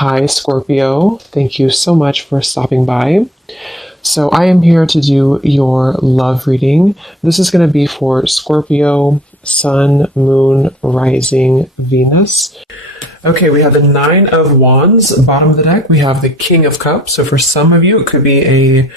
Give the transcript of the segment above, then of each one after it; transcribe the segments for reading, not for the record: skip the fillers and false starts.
Hi, Scorpio. Thank you so much for stopping by. So, I am here to do your love reading. This is going to be for Scorpio, Sun, Moon, Rising, Venus. Okay, we have the Nine of Wands, bottom of the deck. We have the King of Cups. So, for some of you, it could be a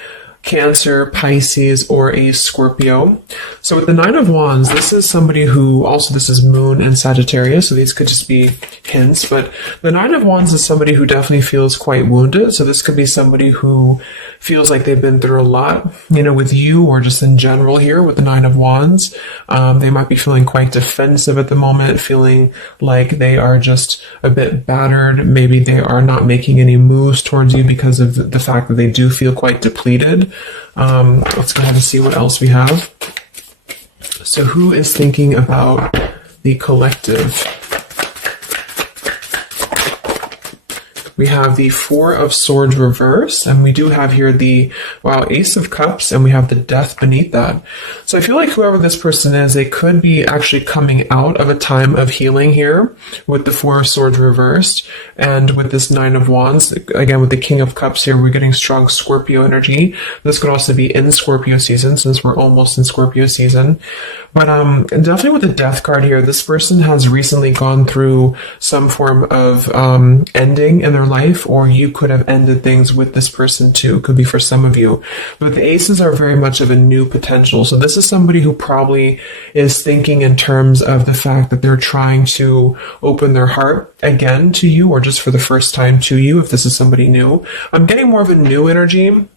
Cancer, Pisces, or a Scorpio. So with the Nine of Wands, this is somebody who, also this is Moon and Sagittarius, so these could just be hints, but the Nine of Wands is somebody who definitely feels quite wounded. So this could be somebody who feels like they've been through a lot, with you or just in general here with the Nine of Wands. They might be feeling quite defensive at the moment, feeling like they are just a bit battered. Maybe they are not making any moves towards you because of the fact that they do feel quite depleted. Let's go ahead and see what else we have. So who is thinking about the collective? We have the Four of Swords reverse, and we do have here the, Ace of Cups, and we have the Death beneath that. So I feel like whoever this person is, they could be actually coming out of a time of healing here with the Four of Swords reversed, and with this Nine of Wands, again with the King of Cups here, we're getting strong Scorpio energy. This could also be in Scorpio season, since we're almost in Scorpio season. But definitely with the Death card here, this person has recently gone through some form of ending in their life, or you could have ended things with this person too. Could be for some of you. But the aces are very much of a new potential. So this is somebody who probably is thinking in terms of the fact that they're trying to open their heart again to you, or just for the first time to you, if this is somebody new. I'm getting more of a new energy.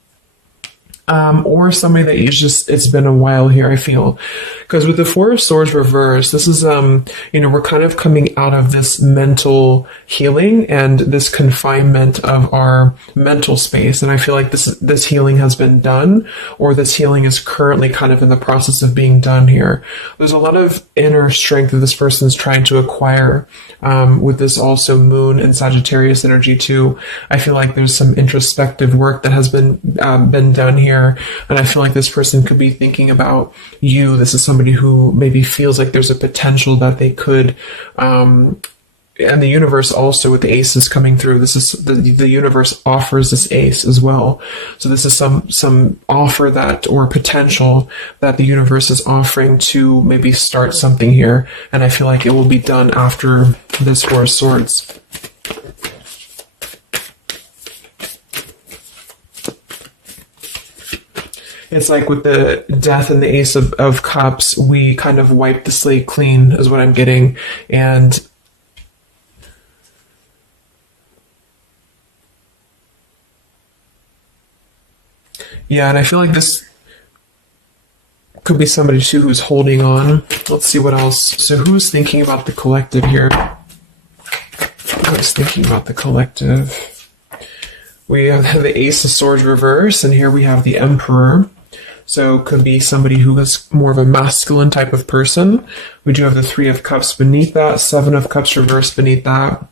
Or somebody that it's been a while here, I feel. Because with the Four of Swords reversed, this is, we're kind of coming out of this mental healing and this confinement of our mental space. And I feel like this healing has been done, or this healing is currently kind of in the process of being done here. There's a lot of inner strength that this person is trying to acquire, with this also Moon and Sagittarius energy too. I feel like there's some introspective work that has been done here. And I feel like this person could be thinking about you. This is somebody who maybe feels like there's a potential that they could, and the universe also with the aces coming through. This is the universe offers this ace as well. So this is some offer that, or potential that the universe is offering to maybe start something here. And I feel like it will be done after this Four of Swords. It's like with the Death and the Ace of Cups, we kind of wipe the slate clean, is what I'm getting. And yeah, and I feel like this could be somebody too who's holding on. Let's see what else. So who's thinking about the collective here? Who's thinking about the collective? We have the Ace of Swords reverse, and here we have the Emperor. So could be somebody who is more of a masculine type of person. We do have the Three of Cups beneath that, Seven of Cups reversed beneath that.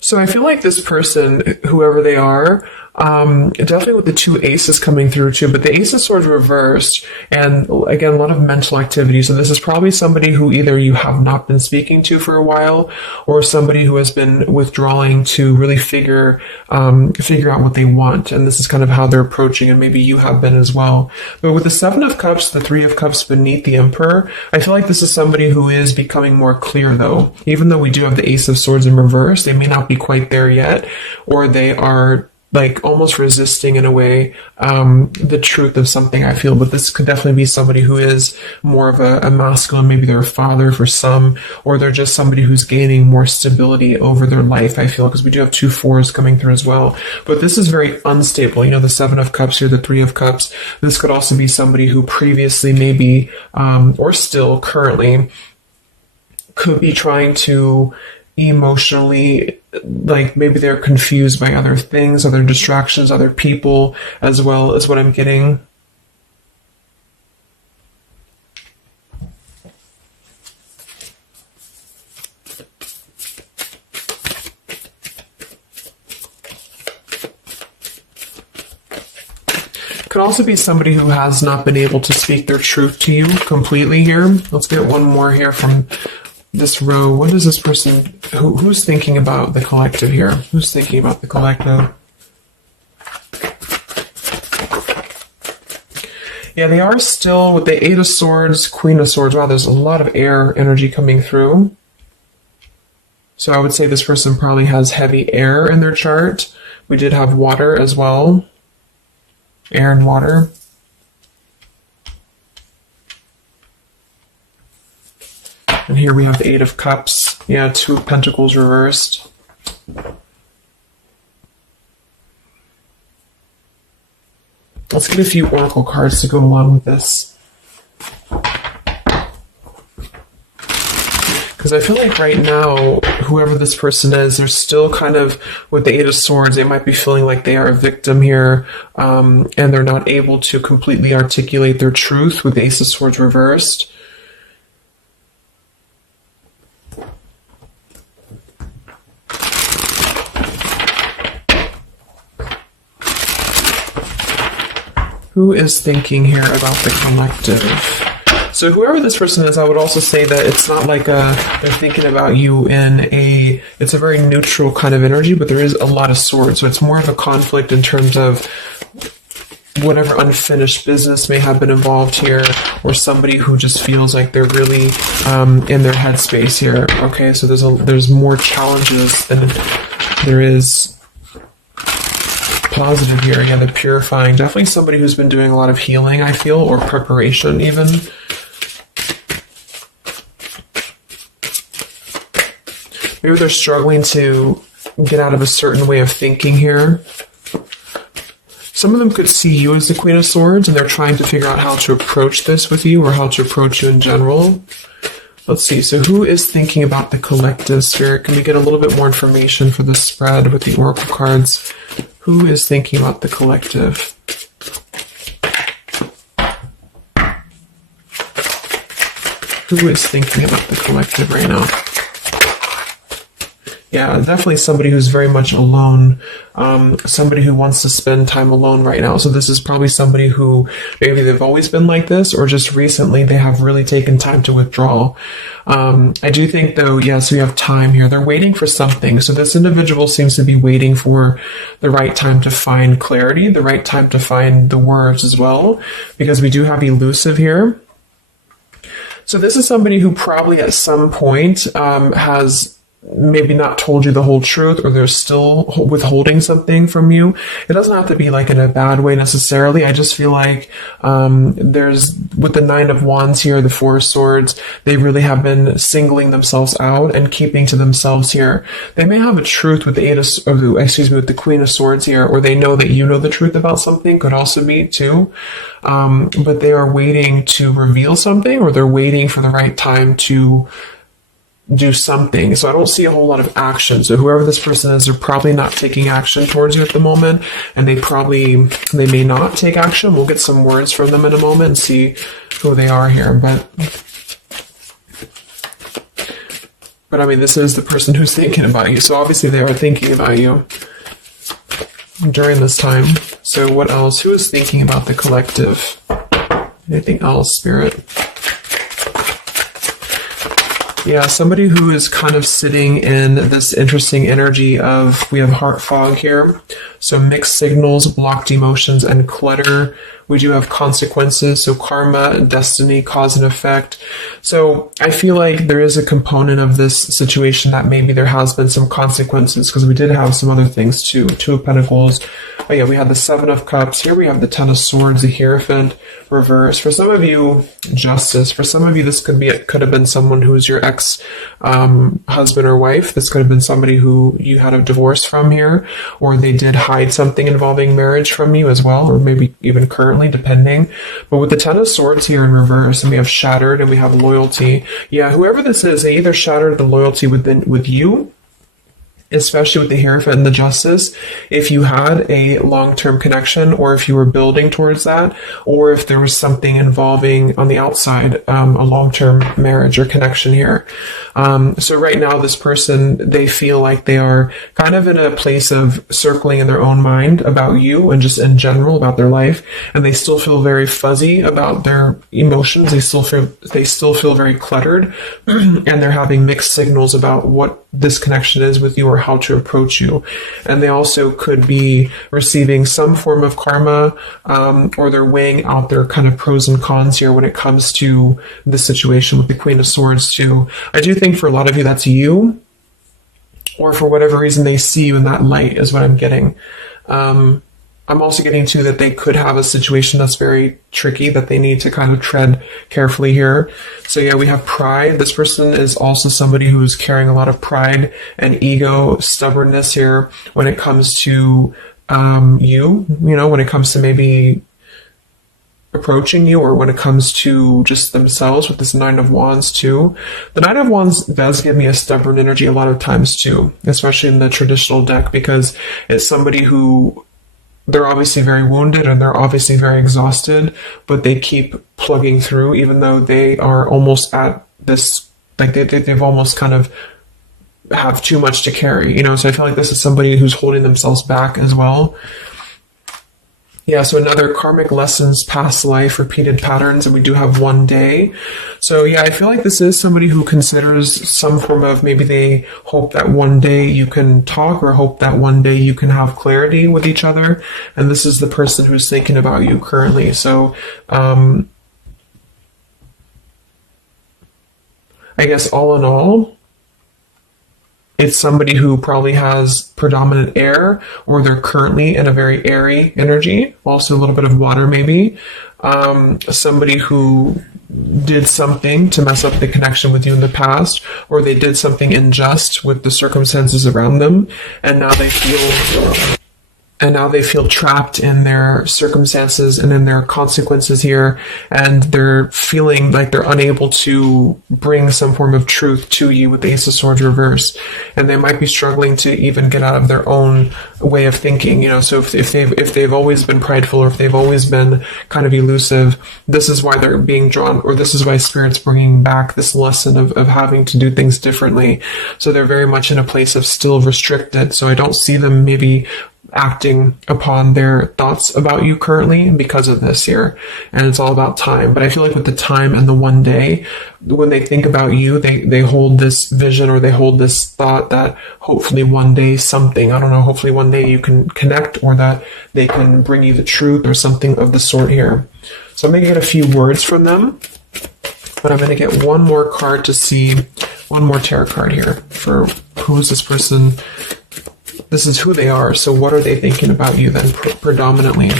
So I feel like this person, whoever they are, definitely with the two aces coming through too, but the Ace of Swords reversed, and again, a lot of mental activity. So this is probably somebody who either you have not been speaking to for a while, or somebody who has been withdrawing to really figure out what they want. And this is kind of how they're approaching, and maybe you have been as well. But with the Seven of Cups, the Three of Cups beneath the Emperor, I feel like this is somebody who is becoming more clear though. Even though we do have the Ace of Swords in reverse, they may not be quite there yet, or they are like almost resisting in a way the truth of something, I feel. But this could definitely be somebody who is more of a masculine. Maybe they're a father for some, or they're just somebody who's gaining more stability over their life, I feel, because we do have two fours coming through as well. But this is very unstable. The Seven of Cups here, the Three of Cups. This could also be somebody who previously maybe, or still currently, could be trying to emotionally, like maybe they're confused by other things, other distractions, other people, as well as what I'm getting. could also be somebody who has not been able to speak their truth to you completely here. Let's get one more here from this row. What is this person, who's thinking about the collective here? Who's thinking about the collective? Yeah, they are still with the 8 of Swords, Queen of Swords. Wow, there's a lot of air energy coming through. So I would say this person probably has heavy air in their chart. We did have water as well. Air and water. And here we have the 8 of Cups. Yeah, 2 of Pentacles reversed. Let's get a few oracle cards to go along with this. Because I feel like right now, whoever this person is, they're still kind of, with the 8 of Swords, they might be feeling like they are a victim here, and they're not able to completely articulate their truth with the Ace of Swords reversed. Who is thinking here about the collective? So whoever this person is, I would also say that it's not like they're thinking about you in it's a very neutral kind of energy, but there is a lot of swords. So it's more of a conflict in terms of whatever unfinished business may have been involved here, or somebody who just feels like they're really in their headspace here. Okay, so there's more challenges than there is positive here. Again, the purifying. Definitely somebody who's been doing a lot of healing, I feel, or preparation even. Maybe they're struggling to get out of a certain way of thinking here. Some of them could see you as the Queen of Swords, and they're trying to figure out how to approach this with you, or how to approach you in general. Let's see. So who is thinking about the collective, Spirit? Can we get a little bit more information for this spread with the oracle cards? Who is thinking about the collective? Who is thinking about the collective right now? Yeah, definitely somebody who's very much alone. Somebody who wants to spend time alone right now. So this is probably somebody who maybe they've always been like this, or just recently they have really taken time to withdraw. I do think though, yes, we have time here. They're waiting for something. So this individual seems to be waiting for the right time to find clarity, the right time to find the words as well, because we do have elusive here. So this is somebody who probably at some point has maybe not told you the whole truth, or they're still withholding something from you. It doesn't have to be like in a bad way necessarily. I just feel like there's, with the 9 of Wands here, the 4 of Swords, they really have been singling themselves out and keeping to themselves here. They may have a truth with the with the Queen of Swords here, or they know that you know the truth about something, could also be too. But they are waiting to reveal something, or they're waiting for the right time to do something. So I don't see a whole lot of action. So whoever this person is, they're probably not taking action towards you at the moment, and they may not take action. We'll get some words from them in a moment and see who they are here. But I mean, this is the person who's thinking about you. So obviously they are thinking about you during this time. So what else? Who is thinking about the collective? Anything else, Spirit? Yeah, somebody who is kind of sitting in this interesting energy of, we have heart fog here. So mixed signals, blocked emotions, and clutter. We do have consequences, so karma, destiny, cause and effect. So I feel like there is a component of this situation that maybe there has been some consequences, because we did have some other things too. 2 of Pentacles. Oh yeah, we have the 7 of Cups. Here we have the 10 of Swords, the Hierophant, reverse. For some of you, Justice. For some of you, this could have been someone who is your ex husband or wife. This could have been somebody who you had a divorce from here, or they did hide something involving marriage from you as well, or maybe even currently, depending. But with the 10 of Swords here in reverse, and we have shattered, and we have loyalty. Yeah, whoever this is, they either shattered the loyalty with you, especially with the Hierophant and the Justice, if you had a long-term connection, or if you were building towards that, or if there was something involving on the outside, a long-term marriage or connection here. So right now, this person, they feel like they are kind of in a place of circling in their own mind about you and just in general about their life, and they still feel very fuzzy about their emotions. They still feel very cluttered, and they're having mixed signals about what this connection is with you or how to approach you. And they also could be receiving some form of karma, or they're weighing out their kind of pros and cons here when it comes to the situation with the Queen of Swords too. I do think for a lot of you that's you, or for whatever reason they see you in that light is what I'm getting. I'm also getting too that they could have a situation that's very tricky that they need to kind of tread carefully here. So yeah, we have pride. This person is also somebody who's carrying a lot of pride and ego, stubbornness here when it comes to when it comes to maybe approaching you, or when it comes to just themselves with this Nine of Wands too. The Nine of Wands does give me a stubborn energy a lot of times too, especially in the traditional deck, because it's somebody who, they're obviously very wounded and they're obviously very exhausted, but they keep plugging through even though they are almost at this, like they've almost kind of have too much to carry, so I feel like this is somebody who's holding themselves back as well. Yeah, so another karmic lessons, past life, repeated patterns, and we do have one day. So yeah, I feel like this is somebody who considers some form of, maybe they hope that one day you can talk, or hope that one day you can have clarity with each other. And this is the person who's thinking about you currently. So I guess all in all, it's somebody who probably has predominant air, or they're currently in a very airy energy, also a little bit of water maybe. Somebody who did something to mess up the connection with you in the past, or they did something unjust with the circumstances around them, and now they feel trapped in their circumstances and in their consequences here, and they're feeling like they're unable to bring some form of truth to you with the Ace of Swords reverse, and they might be struggling to even get out of their own way of thinking. So if they've always been prideful, or if they've always been kind of elusive, this is why they're being drawn, or this is why Spirit's bringing back this lesson of having to do things differently. So they're very much in a place of still restricted. So I don't see them maybe acting upon their thoughts about you currently because of this here, and it's all about time. But I feel like with the time and the one day, when they think about you, they hold this vision, or they hold this thought that hopefully one day something, I don't know, hopefully one day you can connect, or that they can bring you the truth or something of the sort here. So I'm going to get a few words from them, but I'm going to get one more card to see, one more tarot card here for who is this person. This is who they are. So what are they thinking about you then predominantly?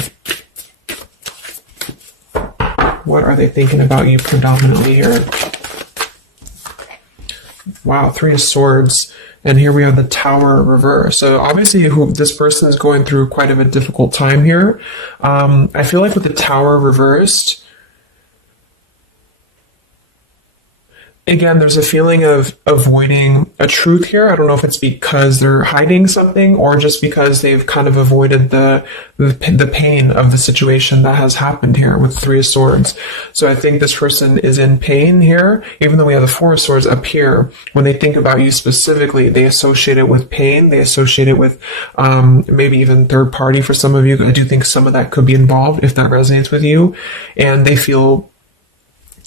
What are they thinking about you predominantly here? Wow, Three of Swords. And here we have the Tower reverse. So obviously this person is going through quite of a difficult time here. I feel like with the Tower reversed, again, there's a feeling of avoiding a truth here. I don't know if it's because they're hiding something, or just because they've kind of avoided the pain of the situation that has happened here with Three of Swords. So I think this person is in pain here, even though we have the Four of Swords up here. When they think about you specifically, they associate it with pain. They associate it with maybe even third party for some of you. I do think some of that could be involved if that resonates with you. And they feel,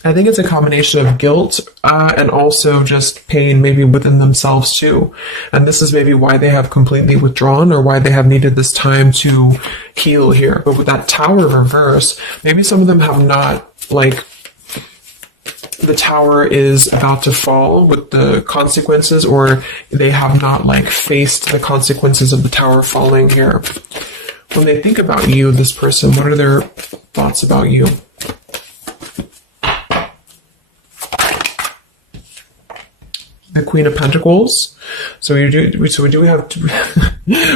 I think it's a combination of guilt and also just pain maybe within themselves too. And this is maybe why they have completely withdrawn, or why they have needed this time to heal here. But with that Tower reverse, maybe some of them have not, like, the tower is about to fall with the consequences, or they have not like faced the consequences of the tower falling here. When they think about you, this person, what are their thoughts about you? The Queen of Pentacles. So we do have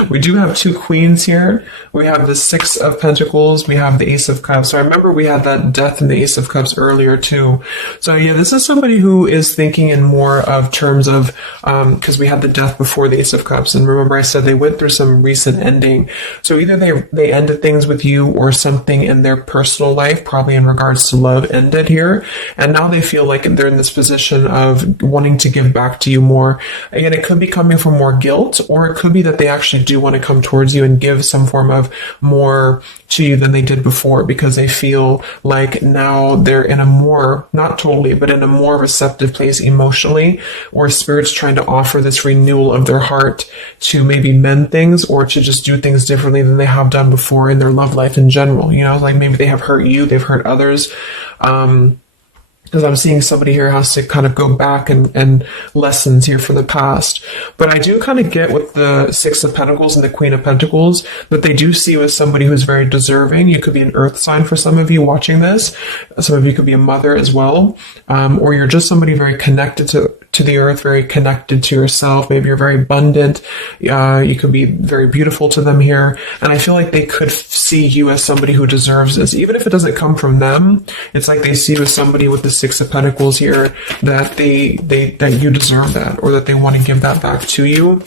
We do have two queens here. We have the Six of Pentacles. We have the Ace of Cups. So I remember we had that Death and the Ace of Cups earlier too. So yeah, this is somebody who is thinking in more of terms of, because we had the Death before the Ace of Cups. And remember I said they went through some recent ending. So either they ended things with you or something in their personal life, probably in regards to love, ended here. And now they feel like they're in this position of wanting to give back to you more. Again, it could be coming from more guilt, or it could be that they actually do want to come towards you and give some form of more to you than they did before, because they feel like now they're in a more, not totally, but in a more receptive place emotionally, or Spirit's trying to offer this renewal of their heart to maybe mend things or to just do things differently than they have done before in their love life in general. You know, like maybe they have hurt you, they've hurt others. Because I'm seeing somebody here has to kind of go back and lessons here for the past. But I do kind of get with the Six of Pentacles and the Queen of Pentacles that they do see you as somebody who's very deserving. You could be an earth sign for some of you watching this. Some of you could be a mother as well. Or you're just somebody very connected to the earth, very connected to yourself. Maybe you're very abundant. You could be very beautiful to them here. And I feel like they could see you as somebody who deserves this. Even if it doesn't come from them, it's like they see you as somebody with the Six of Pentacles here, that that you deserve that, or that they want to give that back to you.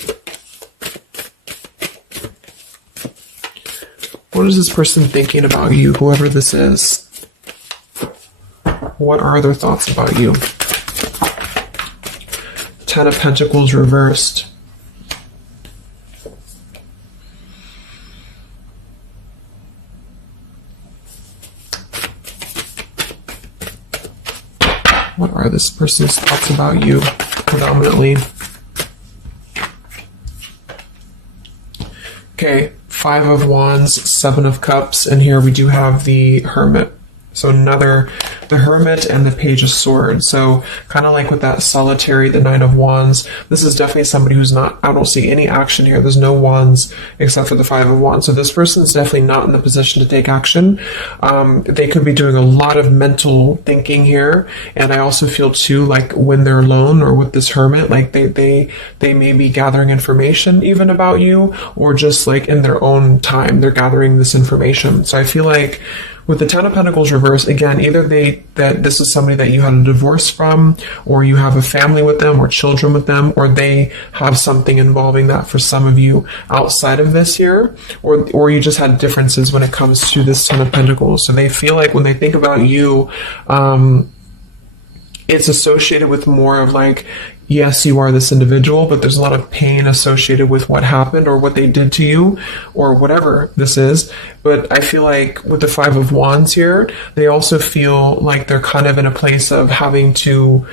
What is this person thinking about you, whoever this is? What are their thoughts about you? Ten of Pentacles reversed. What are this person's thoughts about you, predominantly? Okay, Five of Wands, Seven of Cups, and here we do have the Hermit. So the Hermit and the Page of Swords. So kind of like with that solitary, the Nine of Wands, this is definitely somebody who's not, I don't see any action here. There's no wands except for the Five of Wands. So this person is definitely not in the position to take action. They could be doing a lot of mental thinking here. And I also feel too, like when they're alone or with this Hermit, like they may be gathering information even about you, or just like in their own time, they're gathering this information. So I feel like with the Ten of Pentacles reversed, again, either that this is somebody that you had a divorce from, or you have a family with them, or children with them, or they have something involving that for some of you outside of this year, or you just had differences when it comes to this Ten of Pentacles. So they feel like when they think about you, it's associated with more of like, yes, you are this individual, but there's a lot of pain associated with what happened or what they did to you or whatever this is. But I feel like with the Five of Wands here, they also feel like they're kind of in a place of having to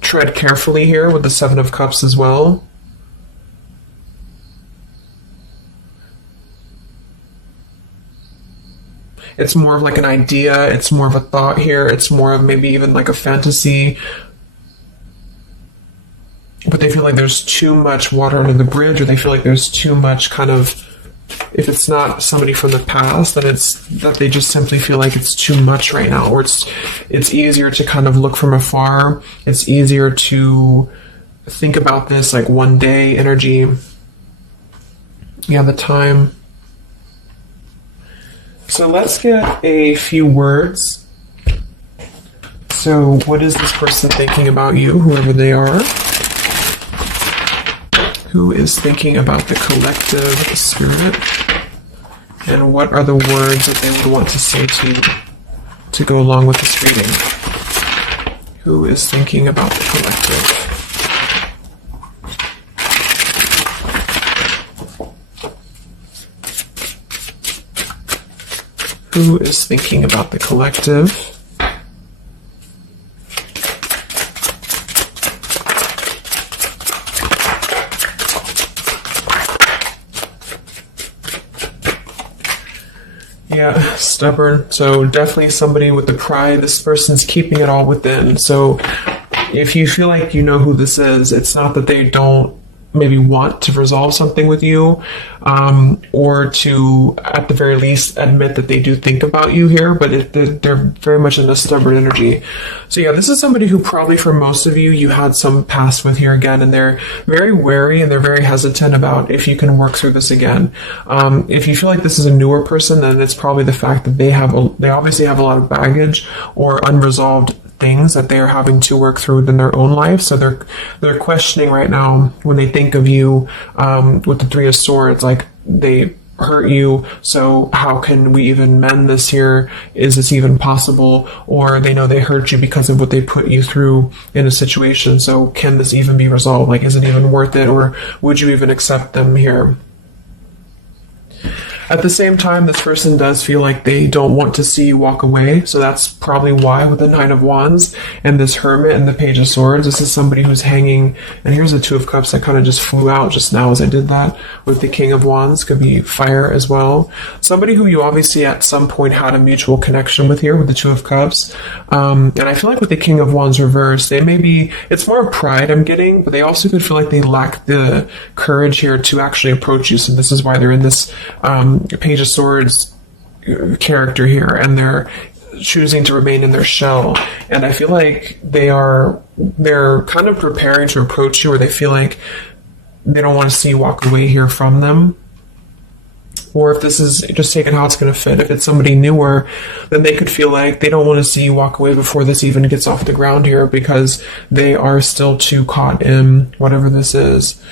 tread carefully here with the Seven of Cups as well. It's more of like an idea. It's more of a thought here. It's more of maybe even like a fantasy. But they feel like there's too much water under the bridge, or they feel like there's too much kind of, if it's not somebody from the past, then it's that they just simply feel like it's too much right now, or it's easier to kind of look from afar. It's easier to think about this like one day energy. Yeah, the time. So let's get a few words. So what is this person thinking about you, whoever they are? Who is thinking about the collective spirit? And what are the words that they would want to say to you to go along with this reading? Who is thinking about the collective? Who is thinking about the collective? Yeah, stubborn. So definitely somebody with the pride. This person's keeping it all within. So if you feel like you know who this is, it's not that they don't maybe want to resolve something with you, or to, at the very least, admit that they do think about you here, but they're very much in a stubborn energy. So yeah, this is somebody who probably for most of you, you had some past with here again, and they're very wary and they're very hesitant about if you can work through this again. If you feel like this is a newer person, then it's probably the fact that they obviously have a lot of baggage or unresolved things that they are having to work through in their own life. So they're questioning right now when they think of you, with the Three of Swords, like they hurt you, so how can we even mend this here? Is this even possible? Or they know they hurt you because of what they put you through in a situation, so can this even be resolved? Like, is it even worth it, or would you even accept them here? At the same time, this person does feel like they don't want to see you walk away, so that's probably why with the Nine of Wands and this Hermit and the Page of Swords, this is somebody who's hanging, and here's the Two of Cups that kind of just flew out just now as I did that, with the King of Wands, could be fire as well. Somebody who you obviously at some point had a mutual connection with here with the Two of Cups, and I feel like with the King of Wands reversed, they may be, it's more pride I'm getting, but they also could feel like they lack the courage here to actually approach you, so this is why they're in this Page of Swords character here, and they're choosing to remain in their shell. And I feel like they're kind of preparing to approach you, or they feel like they don't want to see you walk away here from them. Or if this is just taking how it's going to fit, if it's somebody newer, then they could feel like they don't want to see you walk away before this even gets off the ground here, because they are still too caught in whatever this is.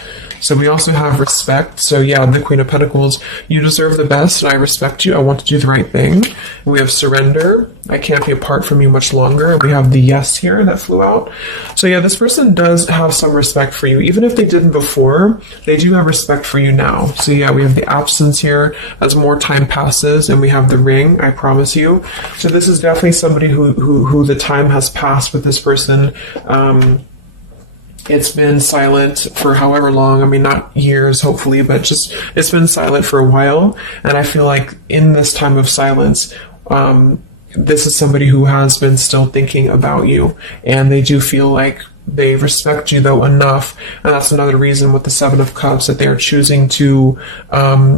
So we also have respect. So yeah, the Queen of Pentacles, you deserve the best, and I respect you. I want to do the right thing. We have surrender. I can't be apart from you much longer. We have the yes here that flew out. So yeah, this person does have some respect for you. Even if they didn't before, they do have respect for you now. So yeah, we have the absence here as more time passes, and we have the ring, I promise you. So this is definitely somebody who the time has passed with this person. It's been silent for however long. I mean, not years, hopefully, but just it's been silent for a while. And I feel like in this time of silence, this is somebody who has been still thinking about you. And they do feel like they respect you, though, enough. And that's another reason with the Seven of Cups that they're choosing to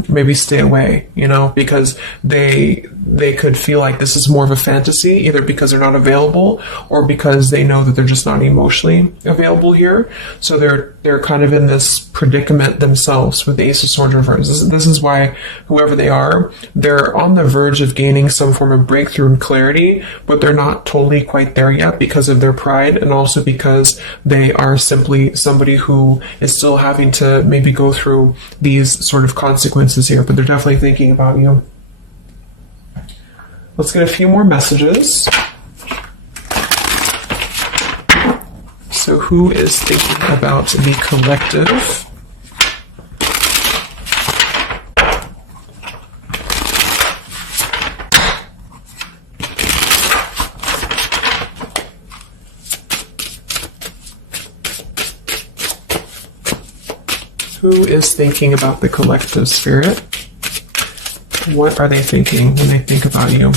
maybe stay away, because they could feel like this is more of a fantasy, either because they're not available or because they know that they're just not emotionally available here. So they're kind of in this predicament themselves with the Ace of Swords reversed. This is why whoever they are, they're on the verge of gaining some form of breakthrough and clarity, but they're not totally quite there yet because of their pride, and also because they are simply somebody who is still having to maybe go through these sort of consequences here, but they're definitely thinking about you. Let's get a few more messages. So who is thinking about the collective? Who is thinking about the collective, Spirit? What are they thinking when they think about you?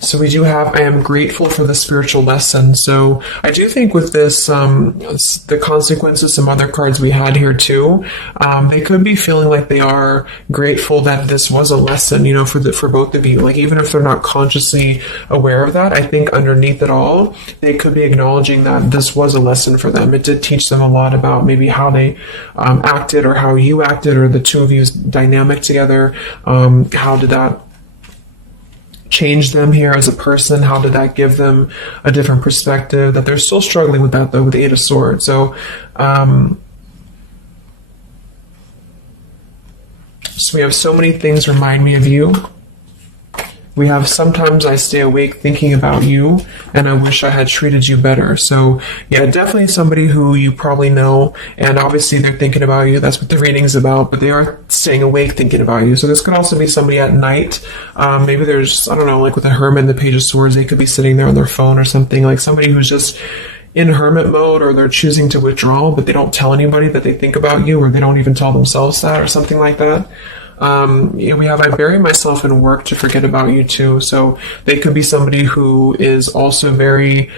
So we do have, I am grateful for the spiritual lesson. So I do think with this, the consequences, some other cards we had here too, they could be feeling like they are grateful that this was a lesson, for both of you. Like, even if they're not consciously aware of that, I think underneath it all, they could be acknowledging that this was a lesson for them. It did teach them a lot about maybe how they acted, or how you acted, or the two of you's dynamic together. How did that change them here as a person? How did that give them a different perspective? That they're still struggling with that, though, with the Eight of Swords. So, so we have so many things remind me of you. We have sometimes I stay awake thinking about you, and I wish I had treated you better. So yeah, definitely somebody who you probably know, and obviously they're thinking about you. That's what the reading's about, but they are staying awake thinking about you. So this could also be somebody at night. Maybe there's, I don't know, like with the Hermit and the Page of Swords, they could be sitting there on their phone or something, like somebody who's just in hermit mode, or they're choosing to withdraw, but they don't tell anybody that they think about you, or they don't even tell themselves that, or something like that. We have, I bury myself in work to forget about you too. So they could be somebody who is also very,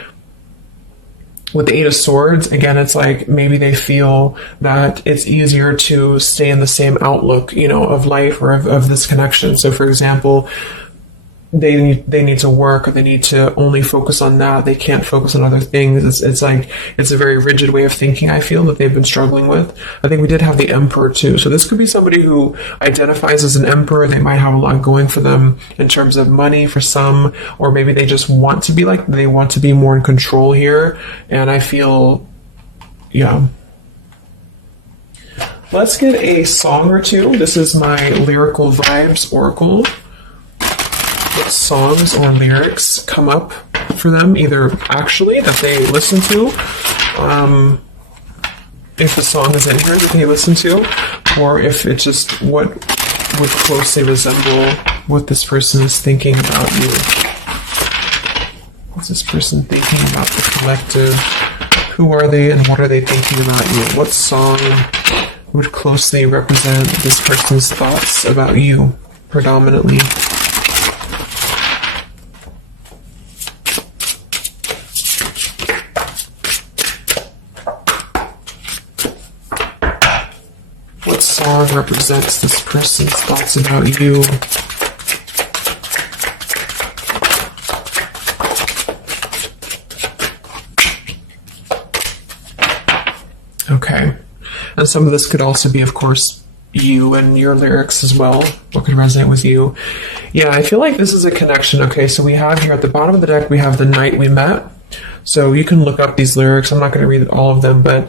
with the Eight of Swords, again, it's like maybe they feel that it's easier to stay in the same outlook, of life or of this connection. So for example, they need to work, or they need to only focus on that. They can't focus on other things. It's like, it's a very rigid way of thinking, I feel, that they've been struggling with. I think we did have the Emperor too. So this could be somebody who identifies as an Emperor. They might have a lot going for them in terms of money for some, or maybe they just want to be they want to be more in control here. And I feel, yeah. Let's get a song or two. This is my Lyrical Vibes Oracle. What songs or lyrics come up for them, either actually that they listen to, if the song is in here that they listen to, or if it's just what would closely resemble what this person is thinking about you. What's this person thinking about the collective? Who are they and what are they thinking about you? What song would closely represent this person's thoughts about you predominantly? What song represents this person's thoughts about you? Okay. And some of this could also be, of course, you and your lyrics as well. What could resonate with you? Yeah, I feel like this is a connection. Okay, so we have here at the bottom of the deck, we have The Night We Met. So you can look up these lyrics. I'm not going to read all of them, but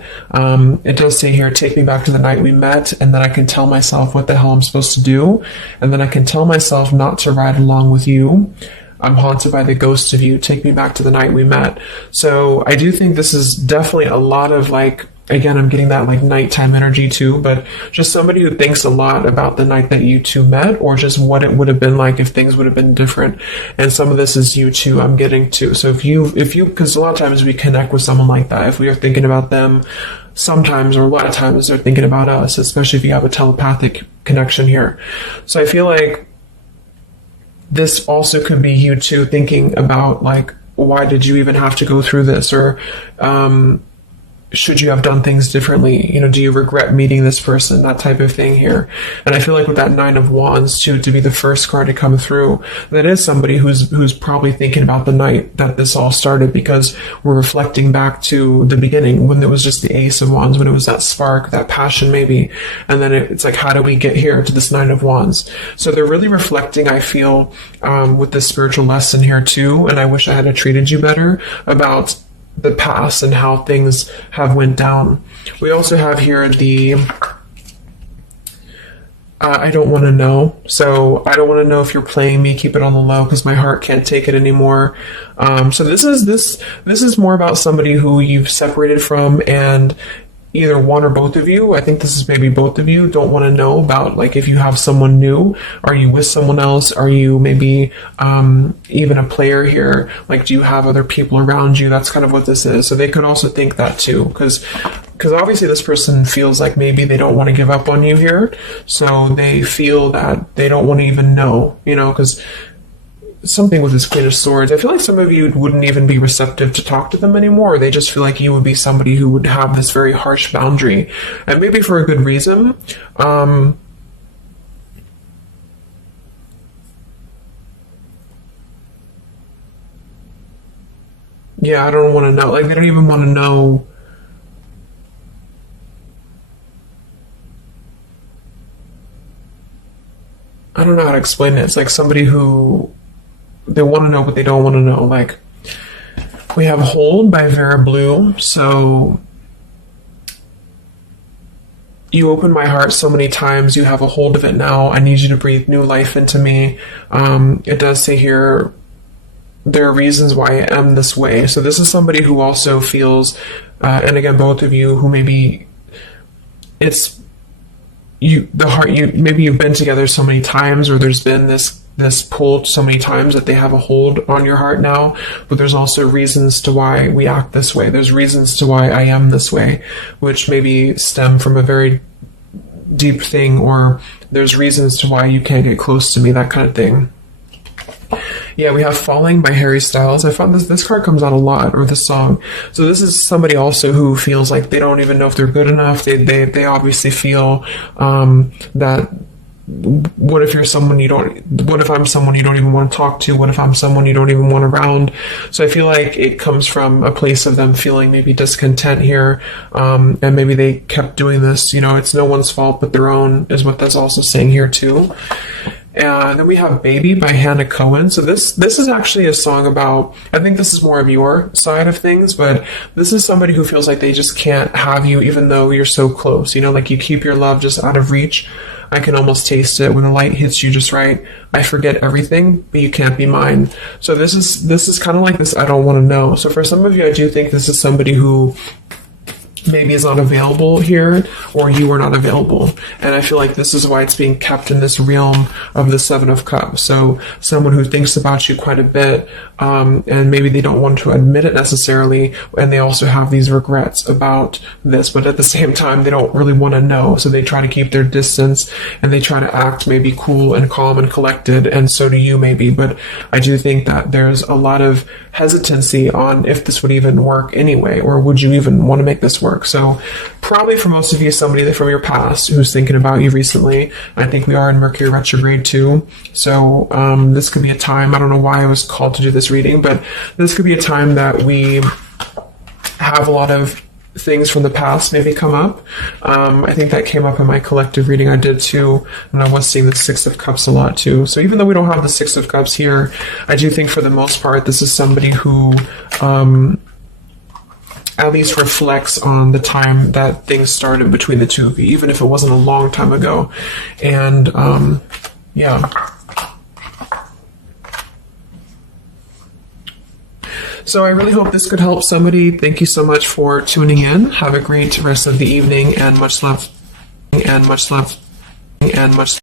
it does say here, take me back to the night we met, and then I can tell myself what the hell I'm supposed to do, and then I can tell myself not to ride along with you. I'm haunted by the ghost of you. Take me back to the night we met. So I do think this is definitely a lot of again, I'm getting that nighttime energy too, but just somebody who thinks a lot about the night that you two met, or just what it would have been like if things would have been different. And some of this is you too, I'm getting to. So if you, because a lot of times we connect with someone like that, if we are thinking about them, sometimes, or a lot of times they're thinking about us, especially if you have a telepathic connection here. So I feel like this also could be you too thinking about why did you even have to go through this? Or, should you have done things differently? Do you regret meeting this person? That type of thing here. And I feel like with that Nine of Wands too, to be the first card to come through, that is somebody who's probably thinking about the night that this all started, because we're reflecting back to the beginning when it was just the Ace of Wands, when it was that spark, that passion maybe. And then it's like, how do we get here to this Nine of Wands? So they're really reflecting, I feel, with this spiritual lesson here too. And I wish I had treated you better about the past and how things have went down. We also have here the I don't want to know. So I don't want to know if you're playing me. Keep it on the low because my heart can't take it anymore. So this is more about somebody who you've separated from, and either one or both of you, I think this is maybe both of you, don't want to know about if you have someone new. Are you with someone else? Are you maybe even a player here? Do you have other people around you? That's kind of what this is. So they could also think that too, because obviously this person feels like maybe they don't want to give up on you here. So they feel that they don't want to even know, because something with this Queen of Swords, I feel like some of you wouldn't even be receptive to talk to them anymore. They just feel like you would be somebody who would have this very harsh boundary, and maybe for a good reason. Yeah, I don't want to know. They don't even want to know. I don't know how to explain it. It's like somebody who they want to know, but they don't want to know. We have Hold by Vera Blue. So you opened my heart so many times. You have a hold of it now. I need you to breathe new life into me. It does say here, there are reasons why I am this way. So this is somebody who also feels, and again, both of you who maybe it's maybe you've been together so many times, or there's been this pull so many times that they have a hold on your heart now, but there's also reasons to why we act this way. There's reasons to why I am this way, which maybe stem from a very deep thing, or there's reasons to why you can't get close to me, that kind of thing. Yeah, we have Falling by Harry Styles. I found this card comes out a lot, or this song. So this is somebody also who feels like they don't even know if they're good enough. They obviously feel that what if I'm someone you don't even want to talk to? What if I'm someone you don't even want around? So I feel like it comes from a place of them feeling maybe discontent here, and maybe they kept doing this. It's no one's fault but their own, is what that's also saying here too. And then we have Baby by Hannah Cohen. So this is actually a song about, I think this is more of your side of things, but this is somebody who feels like they just can't have you even though you're so close. Like you keep your love just out of reach. I can almost taste it when the light hits you just right. I forget everything, but you can't be mine. So this is kind of like this I don't want to know. So for some of you, I do think this is somebody who maybe is not available here, or you are not available. And I feel like this is why it's being kept in this realm of the Seven of Cups. So someone who thinks about you quite a bit, and maybe they don't want to admit it necessarily, and they also have these regrets about this, but at the same time, they don't really want to know. So they try to keep their distance, and they try to act maybe cool and calm and collected, and so do you maybe. But I do think that there's a lot of hesitancy on if this would even work anyway, or would you even want to make this work. So probably for most of you, somebody from your past who's thinking about you recently. I think we are in Mercury retrograde too. So this could be a time, I don't know why I was called to do this reading, but this could be a time that we have a lot of things from the past maybe come up. I think that came up in my collective reading I did too, and I was seeing the Six of Cups a lot too. So even though we don't have the Six of Cups here, I do think for the most part this is somebody who at least reflects on the time that things started between the two of you, even if it wasn't a long time ago. And yeah. So I really hope this could help somebody. Thank you so much for tuning in. Have a great rest of the evening, and much love, and much love, and much